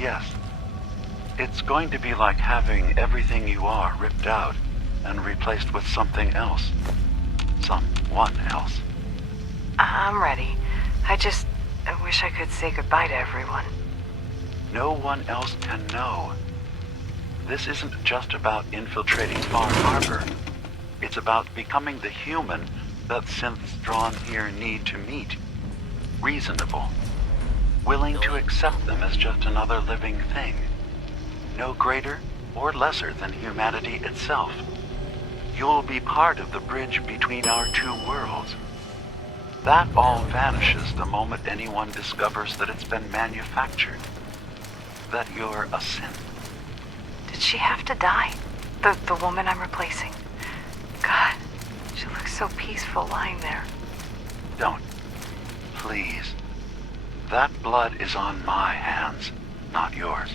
Yes. It's going to be like having everything you are ripped out and replaced with something else. Someone else. I'm ready. I wish I could say goodbye to everyone. No one else can know. This isn't just about infiltrating Far Harbor. It's about becoming the human that synths drawn here need to meet. Reasonable. Willing to accept them as just another living thing. No greater or lesser than humanity itself. You'll be part of the bridge between our two worlds. That all vanishes the moment anyone discovers that it's been manufactured. That you're a synth. Did she have to die? The woman I'm replacing? God, she looks so peaceful lying there. Don't. Please. That blood is on my hands, not yours.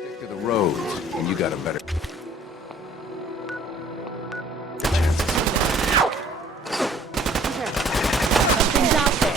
Stick to the roads, and you got a better chance of surviving. Something's out there.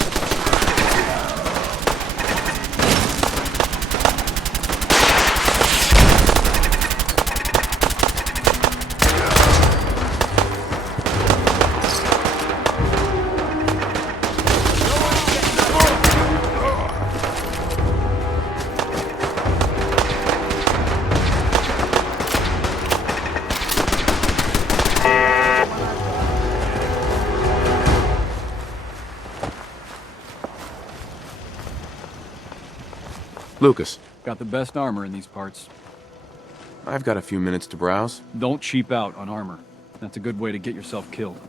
Lucas, Got the best armor in these parts. I've got a few minutes to browse. Don't cheap out on armor. That's a good way to get yourself killed.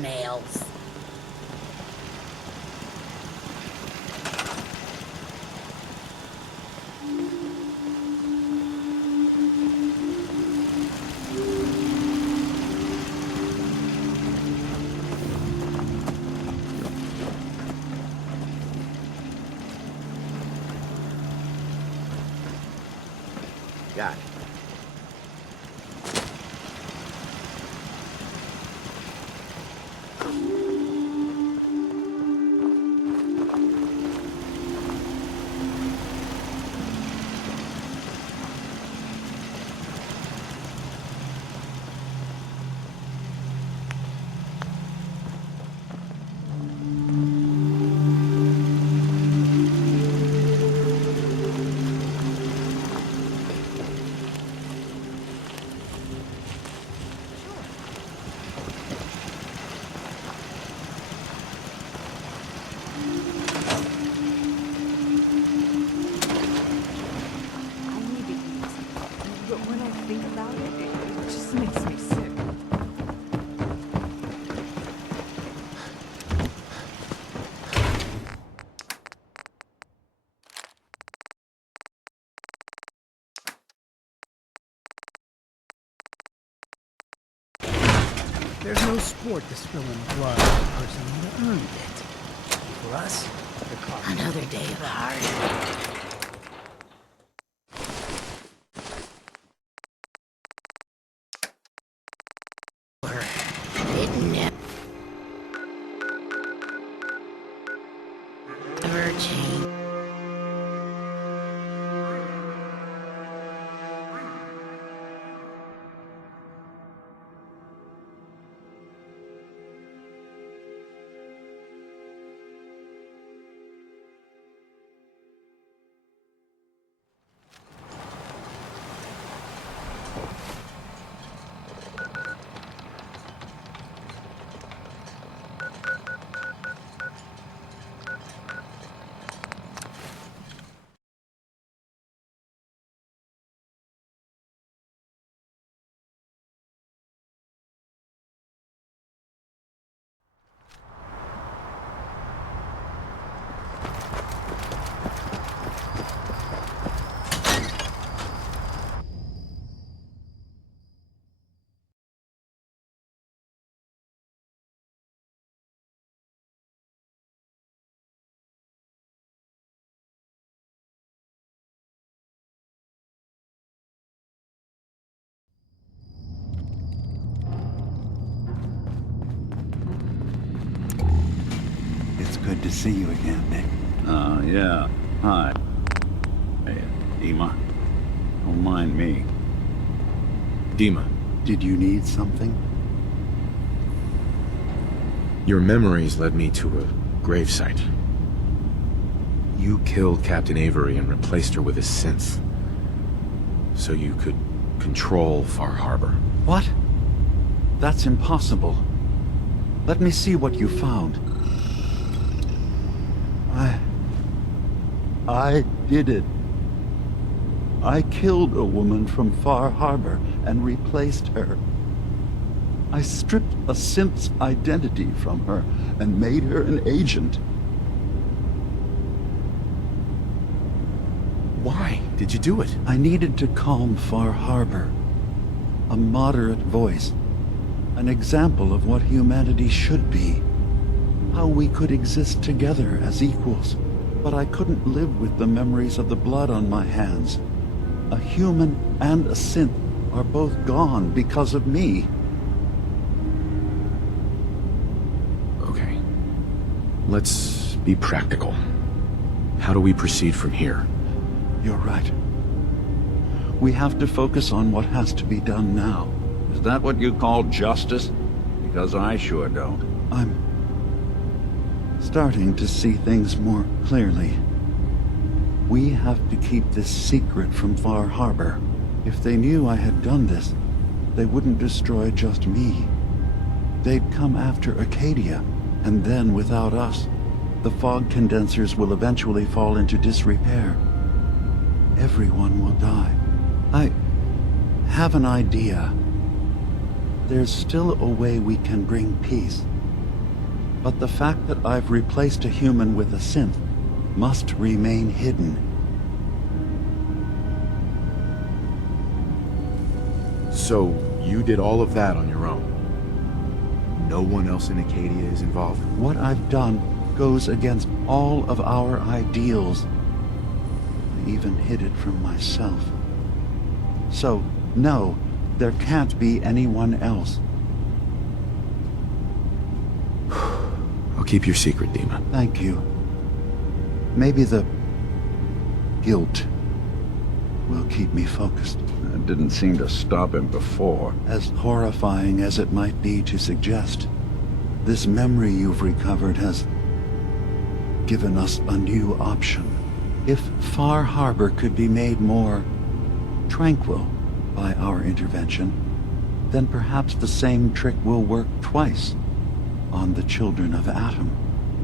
fingernails. Got it. I need to eat, but when I think about it, it just makes me sick. There's no sport to spilling blood on a person who earned it. For us, the cost. Another day of hard. It never changed. It's good to see you again, Nick. Yeah. Hi. Hey, Dima. Don't mind me. Dima, Did you need something? your memories led me to a gravesite. You killed Captain Avery and replaced her with a synth, so you could control Far Harbor. What? That's impossible. Let me see what you found. I did it. I killed a woman from Far Harbor and replaced her. I stripped a synth's identity from her and made her an agent. Why did you do it? I needed to calm Far Harbor. A moderate voice. An example of what humanity should be. How we could exist together as equals. But I couldn't live with the memories of the blood on my hands. A human and a synth are both gone because of me. Okay. Let's be practical. How do we proceed from here? You're right. We have to focus on what has to be done now. Is that what you call justice? Because I sure don't. I'm starting to see things more clearly. We have to keep this secret from Far Harbor. If they knew I had done this, they wouldn't destroy just me. They'd come after Acadia, and then without us, the fog condensers will eventually fall into disrepair. Everyone will die. I have an idea. There's still a way we can bring peace. But the fact that I've replaced a human with a synth must remain hidden. So, you did all of that on your own? No one else in Acadia is involved? What I've done goes against all of our ideals. I even hid it from myself. So, no, there can't be anyone else. I'll keep your secret, Dima. Thank you. Maybe the guilt will keep me focused. That didn't seem to stop him before. As horrifying as it might be to suggest, this memory you've recovered has given us a new option. If Far Harbor could be made more tranquil by our intervention, then perhaps the same trick will work twice on the children of Atom.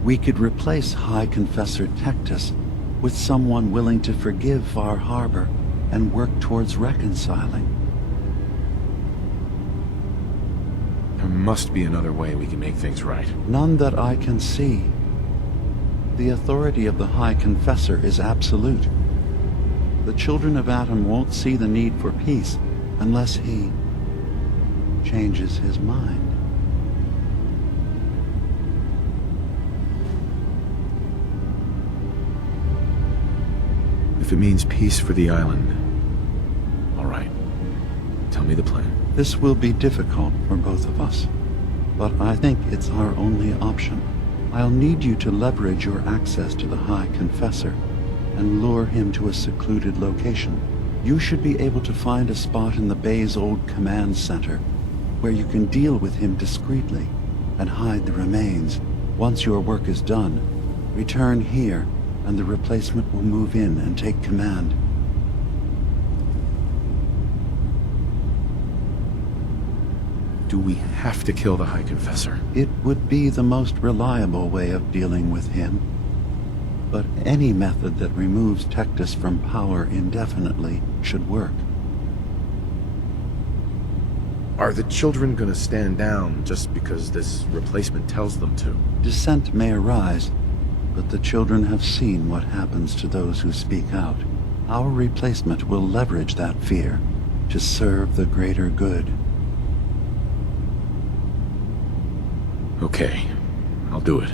We could replace High Confessor Tectus with someone willing to forgive Far Harbor and work towards reconciling. There must be another way we can make things right. None that I can see. The authority of the High Confessor is absolute. The children of Atom won't see the need for peace unless he changes his mind. If it means peace for the island, all right. Tell me the plan. This will be difficult for both of us, but I think it's our only option. I'll need you to leverage your access to the High Confessor and lure him to a secluded location. You should be able to find a spot in the Bay's old command center where you can deal with him discreetly and hide the remains. Once your work is done, return here and the replacement will move in and take command. Do we have to kill the High Confessor? It would be the most reliable way of dealing with him. But any method that removes Tectus from power indefinitely should work. Are the children gonna stand down just because this replacement tells them to? Dissent may arise, but the children have seen what happens to those who speak out. Our replacement will leverage that fear to serve the greater good. Okay, I'll do it.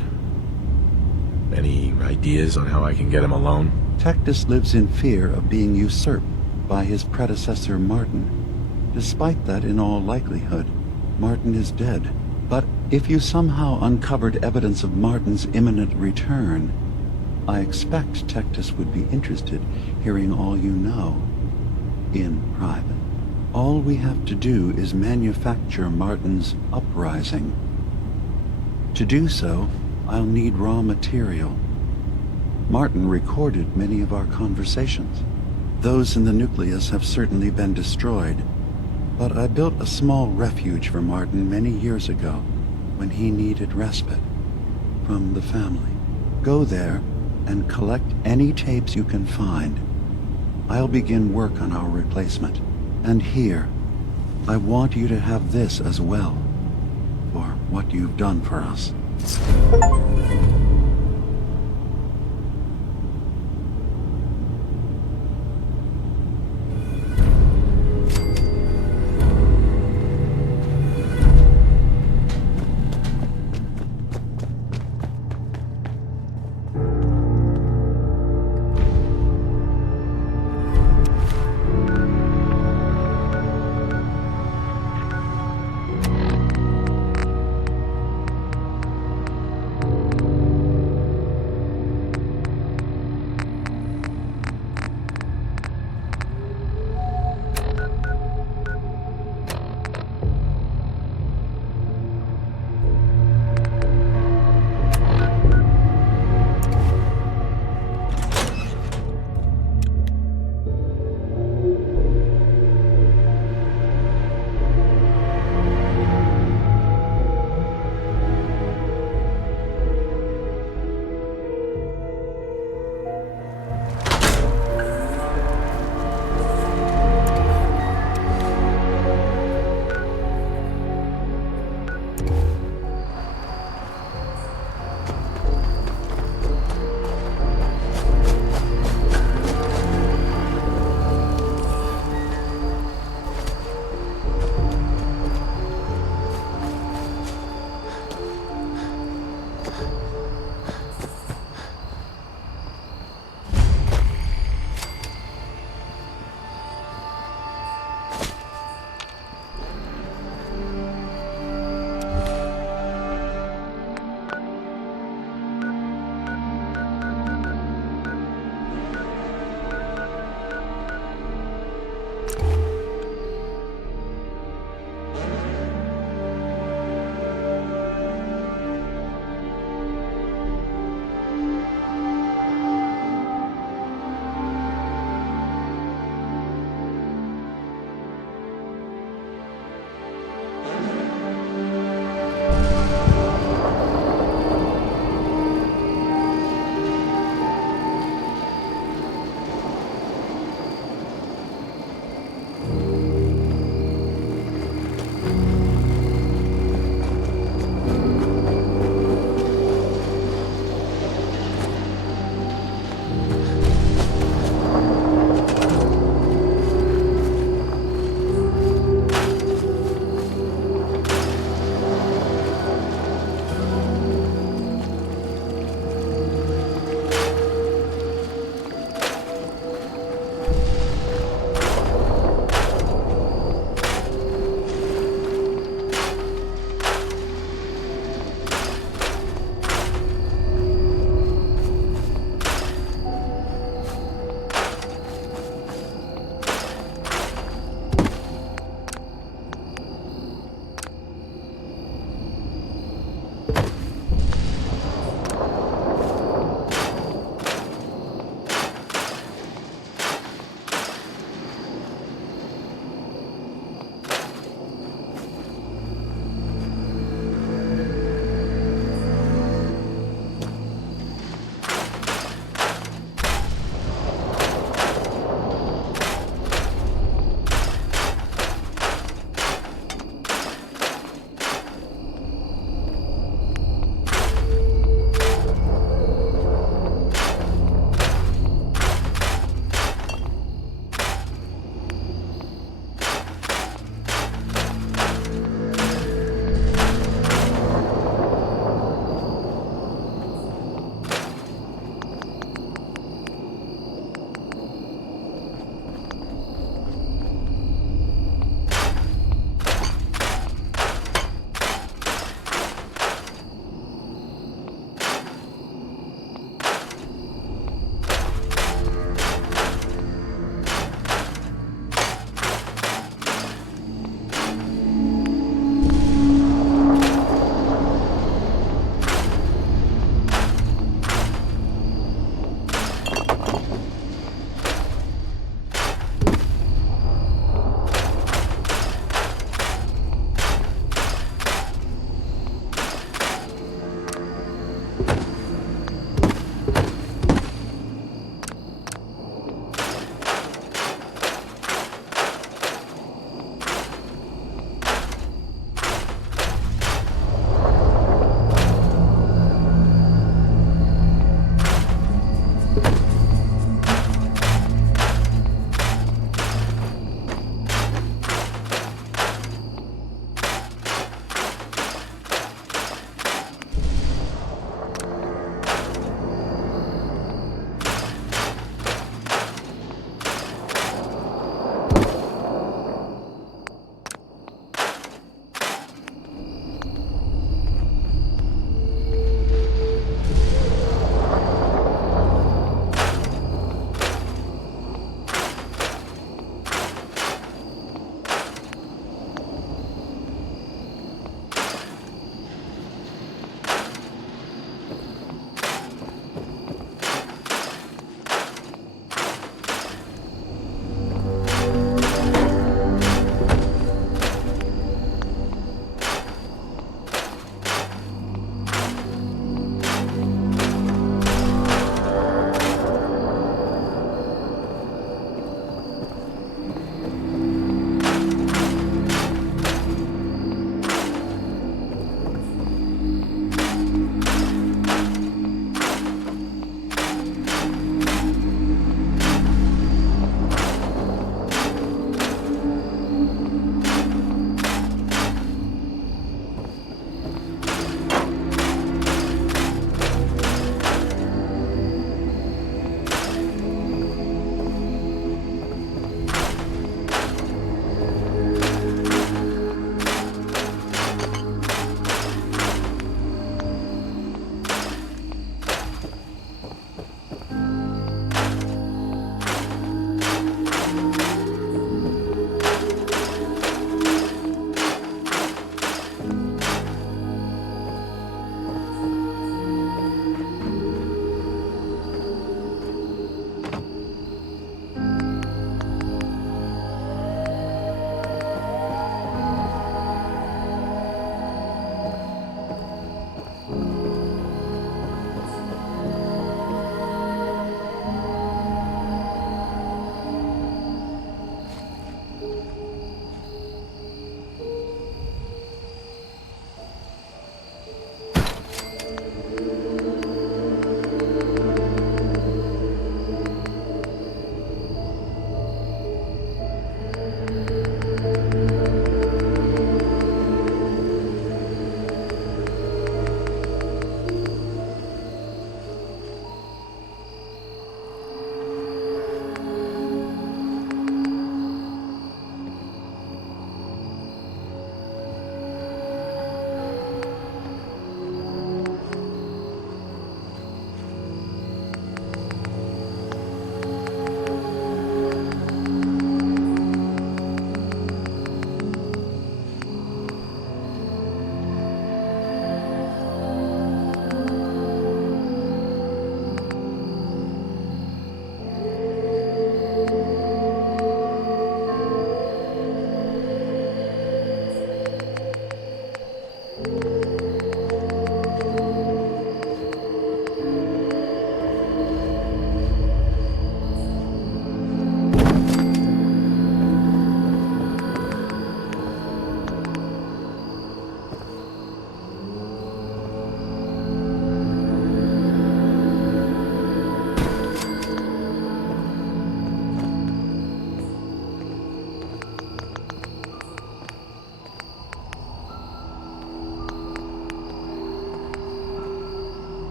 Any ideas on how I can get him alone? Tectus lives in fear of being usurped by his predecessor Martin. Despite that, in all likelihood, Martin is dead. But if you somehow uncovered evidence of Martin's imminent return, I expect Tectus would be interested hearing all you know in private. All we have to do is manufacture Martin's uprising. To do so, I'll need raw material. Martin recorded many of our conversations. Those in the nucleus have certainly been destroyed, but I built a small refuge for Martin many years ago when he needed respite from the family. Go there and collect any tapes you can find. I'll begin work on our replacement. And here, I want you to have this as well, for what you've done for us.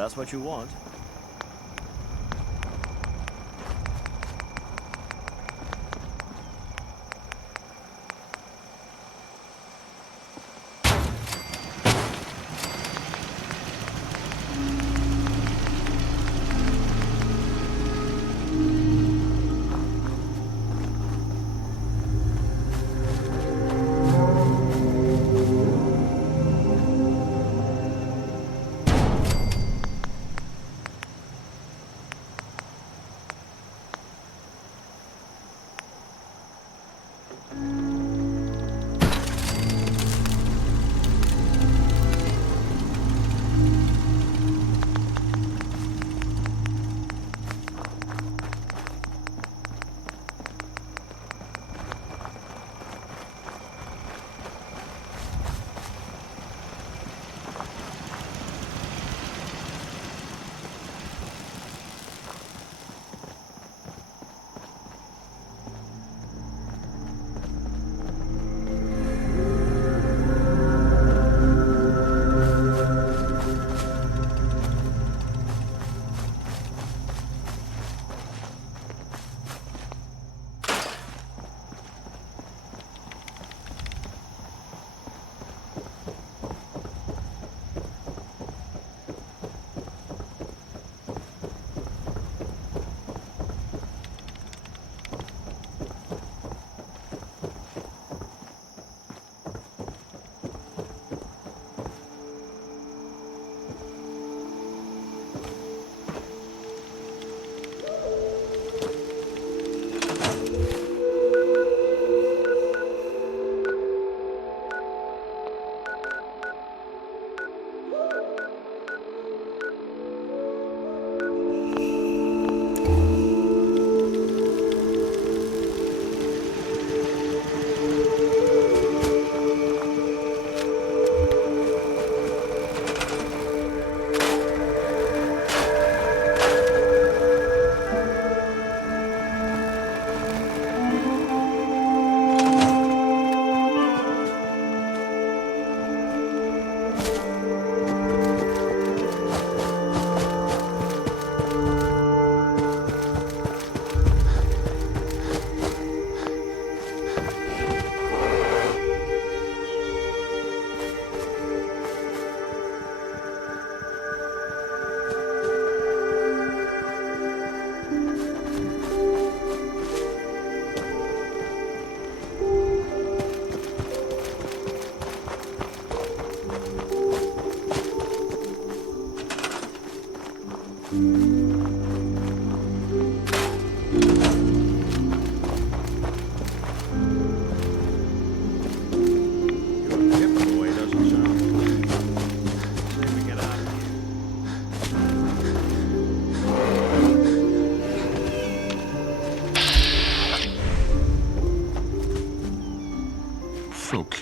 that's what you want.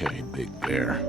Okay, Big Bear.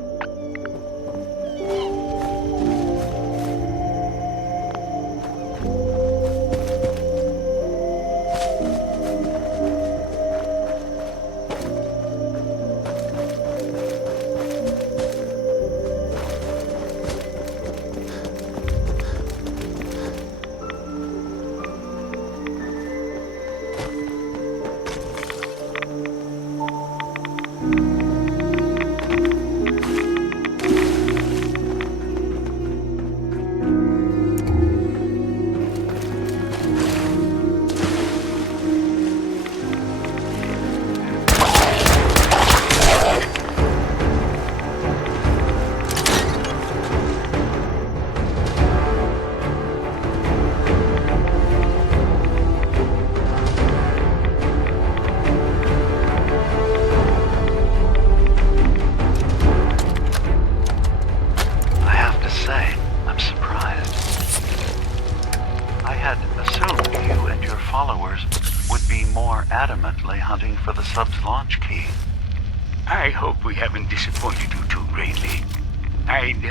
adamantly hunting for the sub's launch key. I hope we haven't disappointed you too greatly. I'd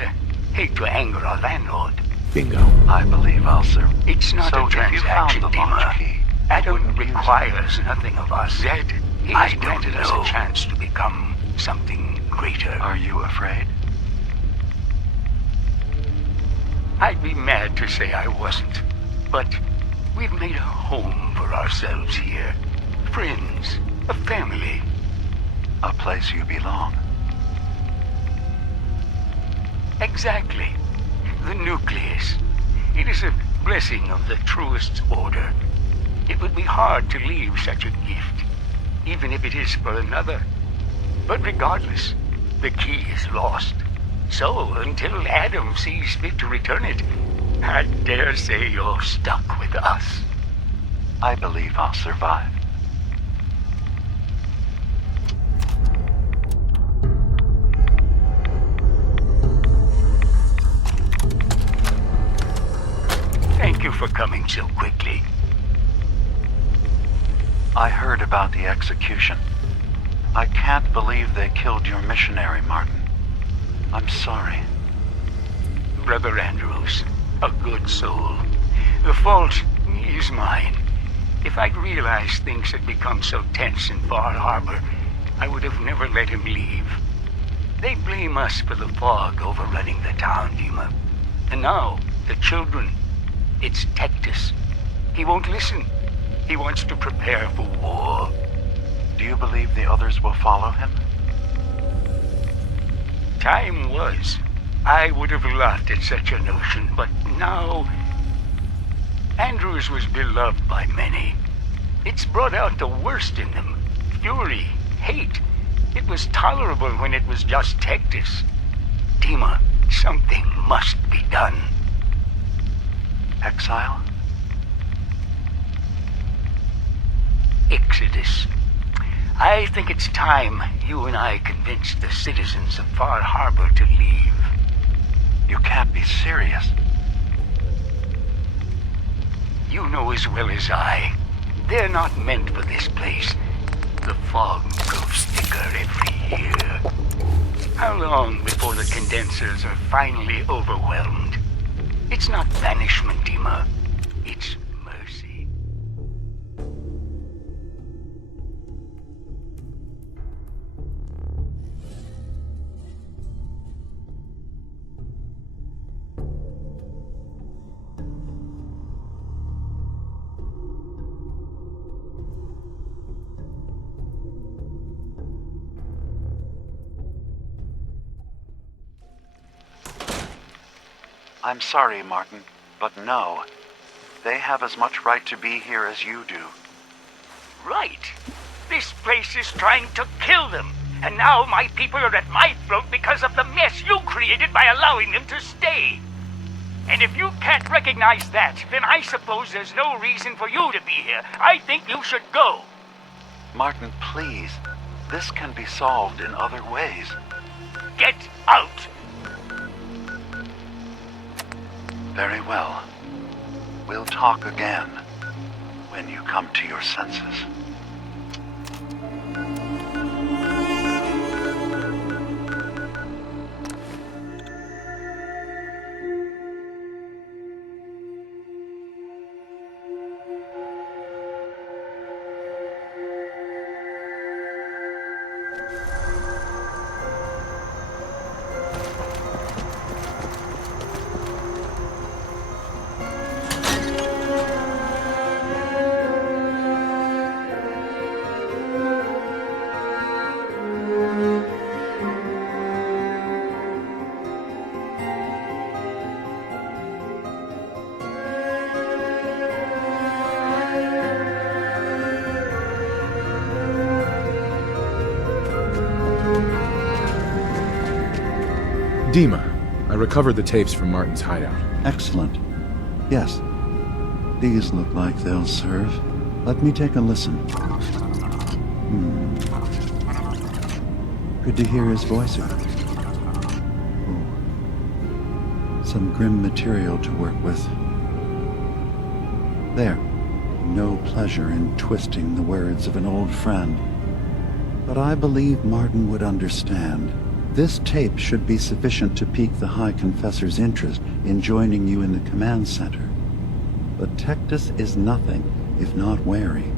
hate to anger our landlord. Bingo. I believe I'll serve. It's not So a if you transaction, found the launch Dimmer. key, Adam requires nothing of us. That he I has don't granted us know. a chance to become something greater. Are you afraid? I'd be mad to say I wasn't. But we've made a home for ourselves here. Friends, a family. A place you belong. Exactly. The nucleus. It is a blessing of the truest order. It would be hard to leave such a gift, even if it is for another. But regardless, the key is lost. So, until Adam sees fit to return it, I dare say you're stuck with us. I believe I'll survive. Thank you for coming so quickly. I heard about the execution. I can't believe they killed your missionary, Martin. I'm sorry. Brother Andrews, a good soul. The fault is mine. If I'd realized things had become so tense in Far Harbor, I would have never let him leave. They blame us for the fog overrunning the town, Dima. And now, the children. It's Tectus. He won't listen. He wants to prepare for war. Do you believe the others will follow him? Time was. I would have laughed at such a notion, but now... Andrews was beloved by many. It's brought out the worst in them. Fury, hate. It was tolerable when it was just Tectus. Dima, something must be done. Exile? Exodus. I think it's time you and I convinced the citizens of Far Harbor to leave. You can't be serious. You know as well as I, they're not meant for this place. The fog grows thicker every year. How long before the condensers are finally overwhelmed? It's not banishment, Dima. It's mercy. I'm sorry, Martin, but no. They have as much right to be here as you do. Right. This place is trying to kill them. And now my people are at my throat because of the mess you created by allowing them to stay. And if you can't recognize that, then I suppose there's no reason for you to be here. I think you should go. Martin, please. This can be solved in other ways. Get out! Very well. We'll talk again when you come to your senses. Dima, I recovered the tapes from Martin's hideout. Excellent. Yes. These look like they'll serve. Let me take a listen. Good to hear his voice again. Oh. Some grim material to work with. There. No pleasure in twisting the words of an old friend. But I believe Martin would understand. This tape should be sufficient to pique the High Confessor's interest in joining you in the command center. But Tectus is nothing if not wary.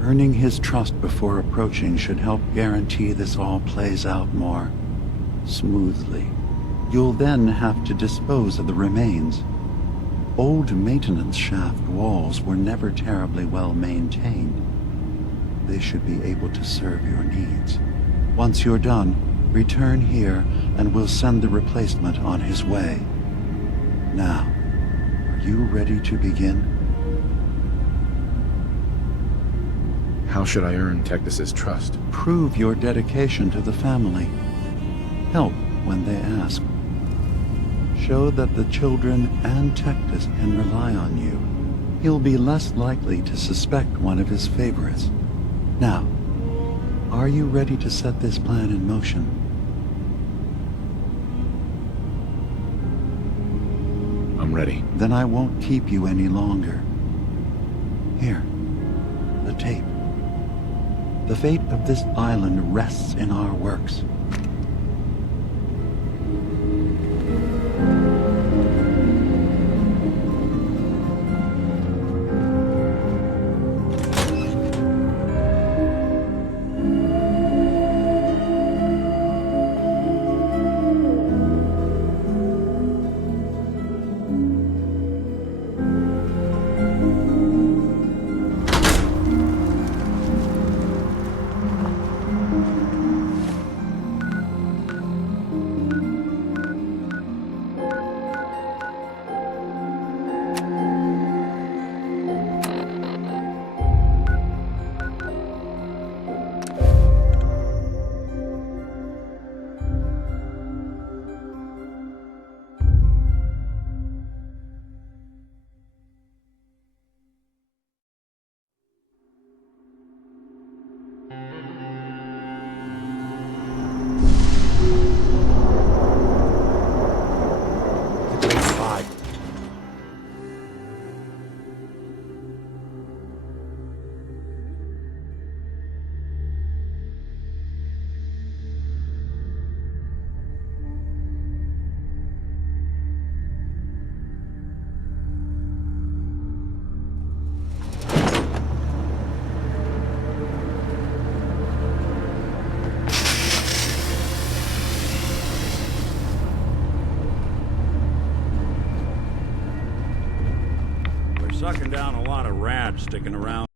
Earning his trust before approaching should help guarantee this all plays out more smoothly. You'll then have to dispose of the remains, old maintenance shaft walls were never terribly well maintained. They should be able to serve your needs. Once you're done, return here and we'll send the replacement on his way. Now, are you ready to begin? How should I earn Tectus's trust? Prove your dedication to the family. Help when they ask. Show that the children and Tectus can rely on you. He'll be less likely to suspect one of his favorites. Now, are you ready to set this plan in motion? I'm ready. Then I won't keep you any longer. Here, the tape. The fate of this island rests in our works. Sucking down a lot of rats sticking around.